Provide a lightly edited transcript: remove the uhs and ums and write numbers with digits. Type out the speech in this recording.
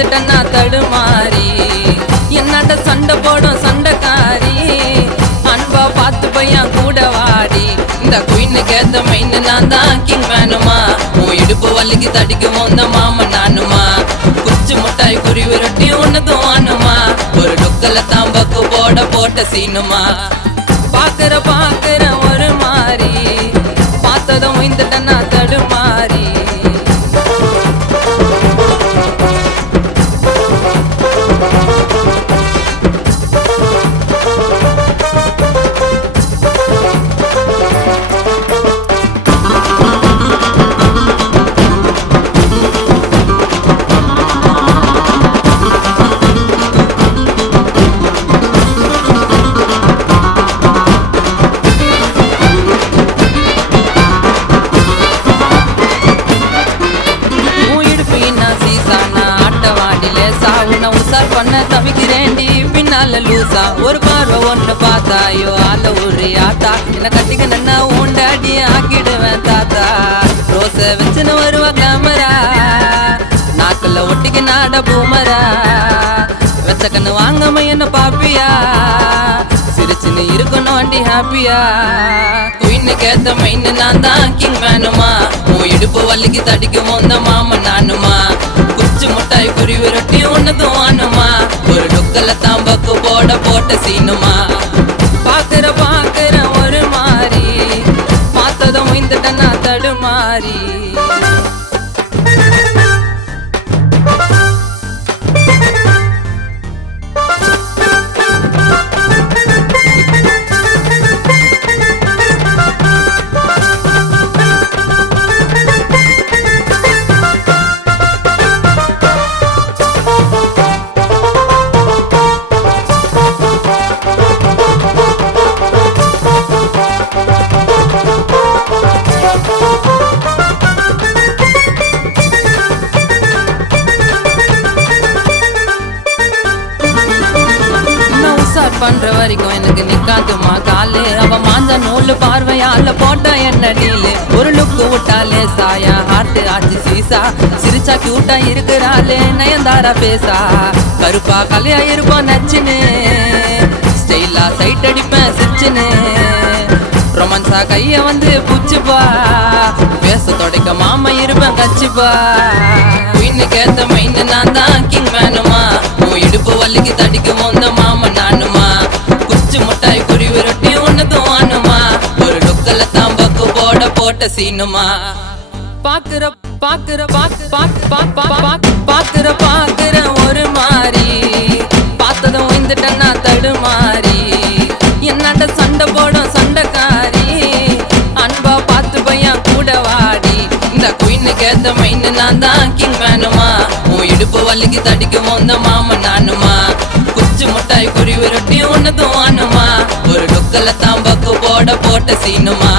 உயிந்துட்டன்னா தடுமாறி என்னட்ட சண்டை போடும் சண்டைக்காரி அன்பா பார்த்து பையன் கூட வாடி இந்த குயினுக்கு ஏத்த மைன் நான் தான் கிங் வேணுமா உன் இடுப்பு வலிக்கு தடிக்கும் இந்த மாமா நானுமா குச்சி முட்டாய் குருவி ரொட்டி உன்னதும் வானுமா ஒரு டுக்கல தாம்பக்கு போட்ட சீனுமா பாக்குற ஒரு மாறி பார்த்ததும் உயிந்துட்டன்னா தடுமாறி உசார் பண்ண தவிக்கிறேன்டி பின்னால லூசா ஒரு பார்வை ஒண்ணு பார்த்தாயோ ஆல ஒரு ஆத்தா என்ன கட்டிக்க நன்னா ஊண்டாடி ஆக்கிடுவேன் தாத்தா ரோச வச்சுன்னு வருவா கேமரா நாக்குல ஒட்டிக்கு நாட பூமரா வெச்ச கண்ணு வாங்காம என்ன பாப்பியா சிரிச்சுன்னு இருக்கணும் அண்டி ஹாப்பியா குயினுக்கு ஏத்த மைன் நான் தான் கிங் வேணுமா உன் இடுப்பு வலிக்கு தடிக்கும் இந்த மாமா நானுமா குச்சி முட்டாய் குருவி ரொட்டி உன்னதும் வானுமா ஒரு டுக்கல தாம்பக்கு போட்ட சீனுமா பாக்குற ஒரு மாறி பார்த்ததும் உயிந்துட்டன்னா தடுமாறி பண்ற வரைக்கும் எனக்கு நிக்காதுமா காலு அவ மாந்த நூலு பார்வையால போட்டா என்ன டீலு ஒரு லுக்கு விட்டாலே சாயா ஹார்ட் ஆச்சு சீசா சிரிச்சா கியூட்டா இருக்கிறாளே நயன்தாரா பேசா கருப்பா கலையா இருப்போம் நச்சுன்னு ஸ்டைலா சைட் அடிப்பேன் சிரிச்சுன்னு ரொமான்ஸா கைய வந்து புச்சுப்பா பேச தொடக்க மாமா இருப்பேன் கச்சுப்பா குயினுக்கு ஏத்த மைன் நான் தான் கிங் வேணுமா உன் இடுப்பு வலிக்கு தடிக்கும் இந்த மாமா நானுமா குச்சி முட்டாய் குருவி ரொட்டி உன்னதும் வானுமா ஒரு டுக்கல தாம்பக்கு போட்ட சீனுமா பாக்குற ஒரு மாறி பார்த்ததும் உயிந்துட்டன்னா தடுமாறி என்னட்ட சண்டை போடும் சண்டைக்காரி அன்பா பார்த்து பையன் கூட வாடி இந்த குயினுக்கு ஏத்த மைன் நான் தான் கிங் வேணுமா உன் இடுப்பு வலிக்கு தடிக்கும் இந்த மாமா நானுமா குச்சி முட்டாய் குருவி ரொட்டி உன்னதும் வானுமா ஒரு டுக்கல தாம்பக்கு போட்ட சீனுமா